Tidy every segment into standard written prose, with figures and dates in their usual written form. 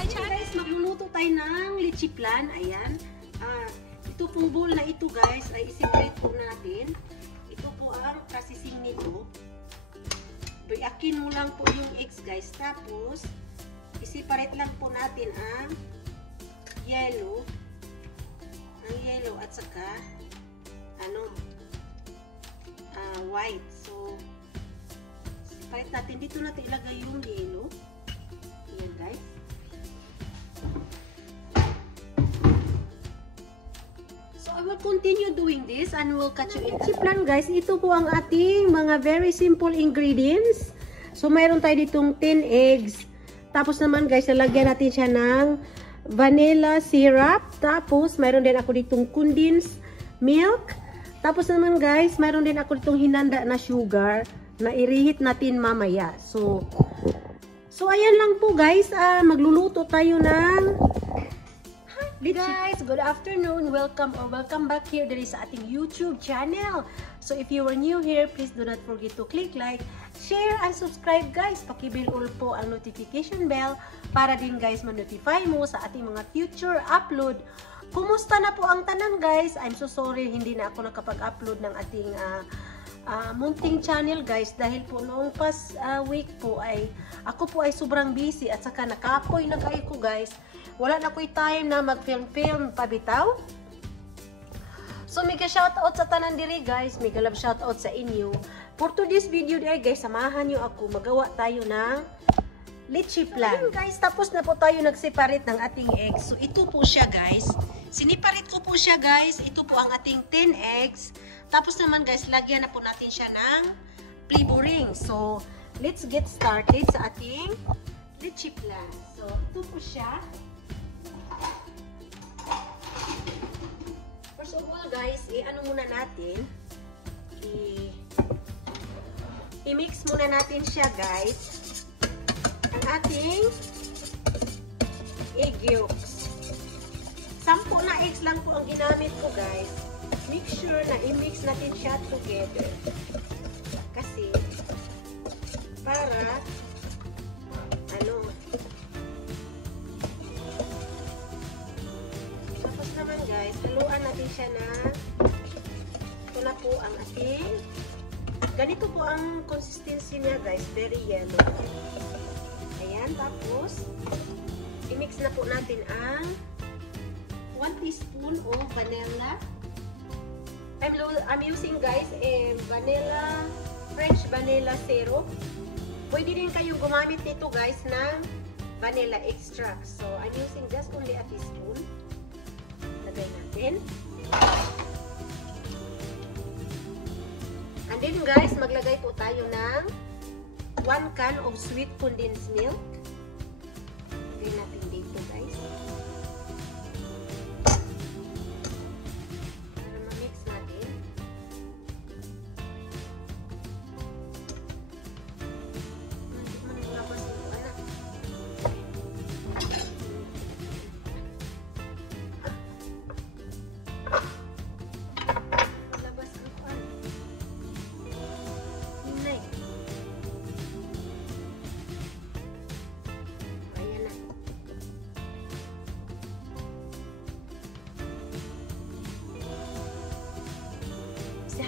my channel. Guys, magluluto tayo ng leche flan. Ayan. Ito pong bowl na ito guys ay i-separate po natin. Ito po ang processing nito. Biyakin mo lang po yung eggs guys. Tapos, i-separate lang po natin ang yellow. Ang yellow at saka white. So, separate natin. Dito natin ilagay yung yellow. Ayan guys. So, I will continue doing this and we'll catch you in the plan guys. Ito po ang ating mga very simple ingredients. So, mayroon tayo ditong 10 eggs. Tapos naman guys, lalagyan natin siya ng vanilla syrup. Tapos, mayroon din ako ditong condensed milk. Tapos naman guys, mayroon din ako ditong hinanda na sugar na i-reheat natin mamaya. So ayan lang po guys. Magluluto tayo ng guys, good afternoon. Welcome back here. There is sa ating YouTube channel. So if you are new here, please do not forget to click like, share, and subscribe guys. Paki-bell all po ang notification bell para din guys ma-notify mo sa ating mga future upload. Kumusta na po ang tanan guys? I'm so sorry hindi na ako nakapag-upload ng ating munting channel guys dahil po noong past week po ay ako po ay sobrang busy at saka nakapoy na kayo ko guys. Wala na ko'y time na mag-film pabitaw. So mega shoutout sa tanan diri guys, mega love shoutout sa inyo. For today's video guys, samahan niyo ako magawa tayo ng leche flan. So, guys, tapos na po tayo nag-separate ng ating eggs. So ito po siya guys. Siniparate ko po siya guys. Ito po ang ating 10 eggs. Tapos naman guys, lagyan na po natin siya ng flavoring. So, let's get started sa ating leche flan. So, ito po siya. First of all guys, ano muna natin? I-mix muna natin siya guys. Ang ating egg yolks. 10 na eggs lang po ang ginamit ko guys. Make sure na i-mix natin siya together. Kasi para tapos naman guys, haluan natin siya na ito na po ang ating ganito po ang consistency niya guys, very yellow. Ayan, tapos i-mix na po natin ang 1 teaspoon of vanilla. I'm using guys vanilla, French vanilla syrup. Pwede din kayong gumamit nito guys ng vanilla extract. So I'm using just only a teaspoon. Lagay natin. And then guys, maglagay po tayo ng 1 can of sweet condensed milk. Lagay natin dito guys.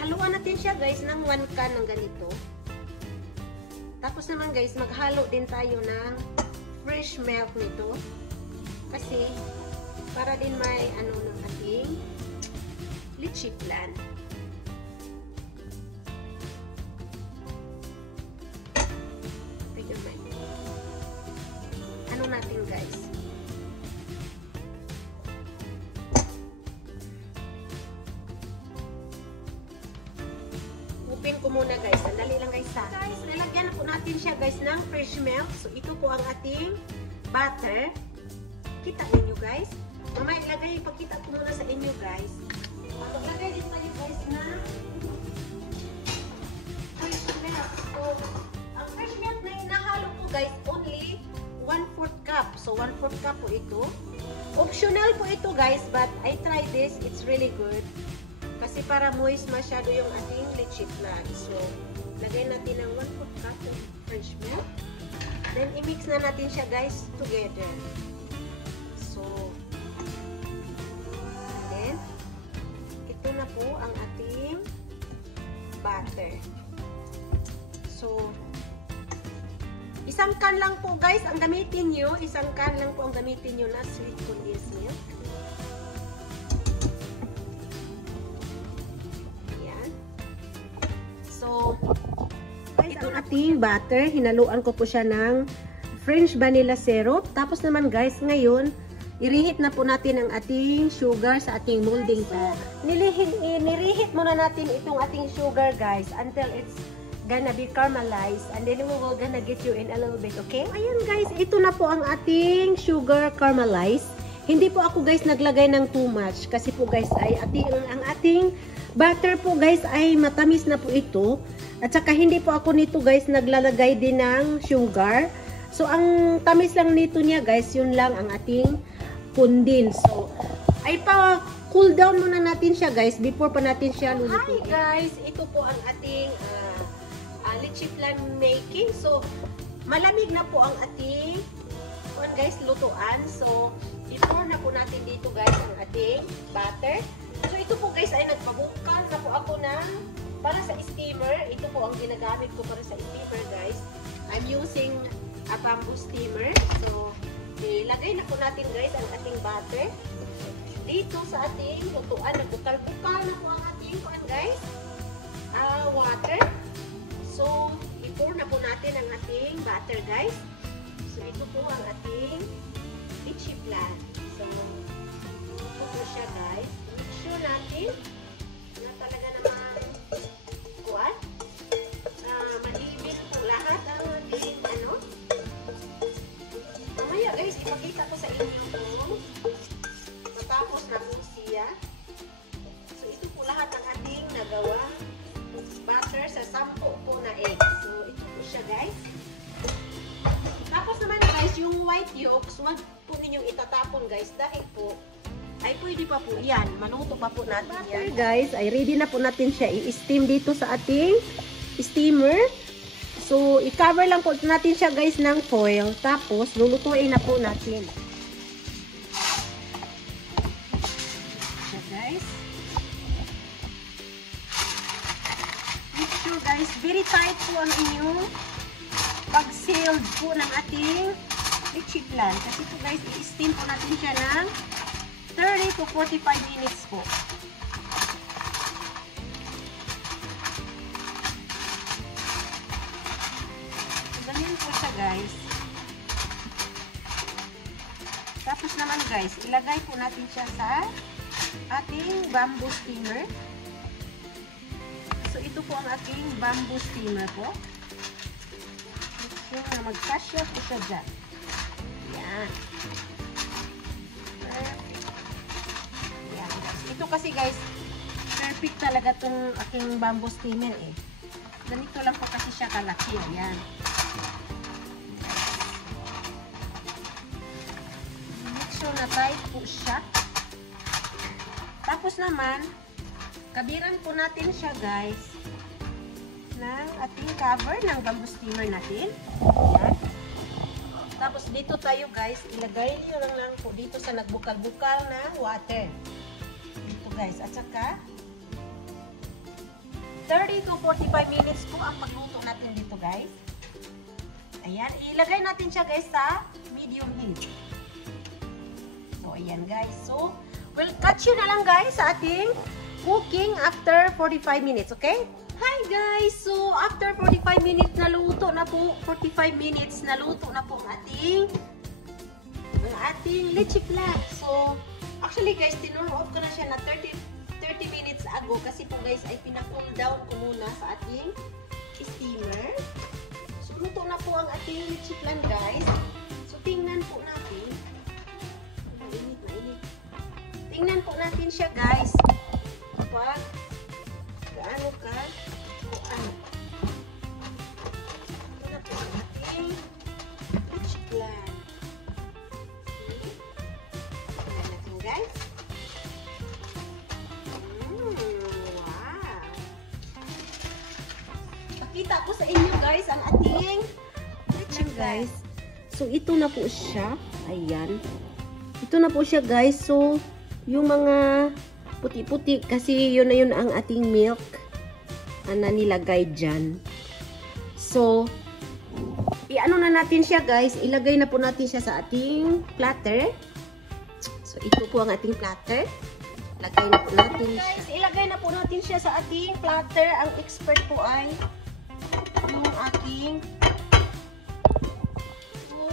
Haluan natin siya guys ng 1 can ng ganito. Tapos naman guys, maghalo din tayo ng fresh milk nito. Kasi para din may ng ating leche flan. Natin guys. Open ko muna guys. Sandali lang guys ha. Guys, nilagyan na po natin siya guys ng fresh milk. So ito po ang ating butter. Kita ninyo guys. Mamaya ilagay, ipakita ko muna sa inyo guys. Maglagay din tayo guys na fresh milk. So, ang fresh milk na inahalo ko guys, only 1/4 cup. So 1/4 cup po ito. Optional po ito guys, but I tried this. It's really good. Kasi para moist masyado yung ating leche flan. So, lagay natin ng 1/4 cup of fresh milk. Then, i-mix na natin siya guys together. So, then, ito na po ang ating butter. So, isang can lang po guys ang gamitin nyo. Isang can lang po ang gamitin nyo na sweet condensed milk. Ayan. So, ito ang ating butter. Hinaluan ko po siya ng French vanilla syrup. Tapos naman guys, ngayon, i-reheat na po natin ang ating sugar sa ating molding pan. Nirehit muna natin itong ating sugar guys until it's gonna be caramelized, and then we will gonna get you in a little bit, okay? Ayan guys, ito na po ang ating sugar caramelized. Hindi po ako guys naglagay ng too much kasi po guys ay ang ating butter po guys ay matamis na po ito. At saka hindi po ako nito guys naglalagay din ng sugar. So ang tamis lang nito niya guys, yun lang ang ating condense. So ay pa cool down muna natin siya guys before pa natin siya lulutuin. Hi guys, ito po ang ating leche flan making. So, malamig na po ang ating guys, lutuan. So, i-pour na po natin dito guys ang ating butter. So, ito po guys ay nagpabukal na po ako ng para sa steamer. Ito po ang ginagamit ko para sa steamer guys. I'm using a bamboo steamer. So, ilagay na po natin guys ang ating butter dito sa ating lutuan. Nagbukal-bukal na po ang ating guys water. So, i-pour na po natin ang ating butter, guys. So, ito po ang ating leche flan. So, ito po siya, guys. Make sure natin na talaga naman kuwan. Maibig po lahat ang ating, mamaya, guys, ipakita ko sa inyo kung matapos na po siya. So, ito po lahat ang ating nagawa butter sa 10 po na egg. So, ito po siya guys. Tapos naman guys, yung white yolks, wag po ninyong itatapon guys dahil po ay pwede pa po yan. Maluto pa po natin yan. Guys, ay ready na po natin siya i-steam dito sa ating steamer. So, i-cover lang po natin siya guys ng foil. Tapos, lulutuin na po natin. Guys. Guys, very tight po ang inyong pag-sealed po ng ating leche flan. Kasi po guys, i-steam po natin siya ng 30 to 45 minutes po. So, ganyan po siya guys. Tapos naman guys, ilagay po natin siya sa ating bamboo steamer. So, ito po ang aking bamboo steamer po. Make sure na magkasya po siya dyan. Yan. Perfect. Yan guys. Ito kasi guys, perfect talaga itong aking bamboo steamer eh. Ganito lang po kasi siya kalaki. Yan. Make sure na tight po siya. Tapos naman, kabiran po natin siya guys ng ating cover ng bamboo steamer natin. Ayan. Tapos dito tayo guys, ilagay nyo lang po dito sa nagbukal-bukal na water. Dito guys. At saka 30 to 45 minutes po ang pagluto natin dito guys. Ayan. Ilagay natin siya guys sa medium heat. So ayan guys. So we'll catch you na lang guys sa ating cooking after 45 minutes, okay? Hi guys! So, after 45 minutes na luto na po, 45 minutes na luto na po ang ating leche flan. So, actually guys, tinurn off ko na siya na 30 minutes ago kasi po guys ay pina-cool down ko muna sa ating steamer. So, luto na po ang ating leche flan guys. So, tingnan po natin. Mainit. Tingnan po natin siya guys. Pag gaano ka kuan. Ito na po ang ating leche flan. Tingnan natin guys. Wow! Pakita ko sa inyo guys ang ating leche flan guys. So ito na po siya. Ayan. ito na po siya guys. So, yung mga puti-puti kasi yun na yun ang ating milk na nilagay dyan. So, i-ano na natin siya guys. Ilagay na po natin siya sa ating platter. So, ito po ang ating platter. Ilagay na po natin siya. Guys, ilagay na po natin siya sa ating platter. Ang expert po ay yung aking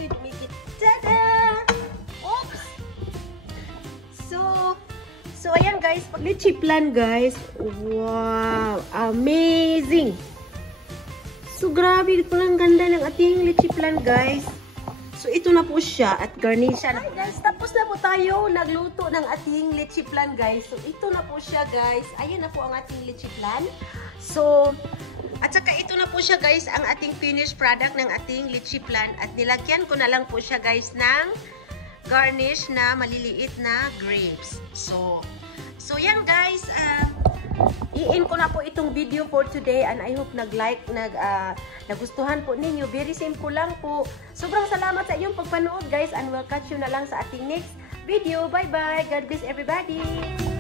dumikit. Tada! Oops! So, ayan guys, pag lychee plan guys, wow! Amazing! So, grabe palang ganda ng ating lychee plan guys. So, ito na po siya at garnish na po. Guys, tapos na po tayo nagluto ng ating lychee plan guys. So, ito na po siya guys. Ayan na po ang ating lychee plan. So, at saka ito na po siya guys, ang ating finished product ng ating lychee plan. At nilagyan ko na lang po siya guys ng garnish na maliliit na grapes. So yan guys, i-end ko na po itong video for today and I hope nagustuhan po ninyo. Very simple lang po. Sobrang salamat sa iyong pagpanood guys and we'll catch you na lang sa ating next video. Bye bye! God bless everybody!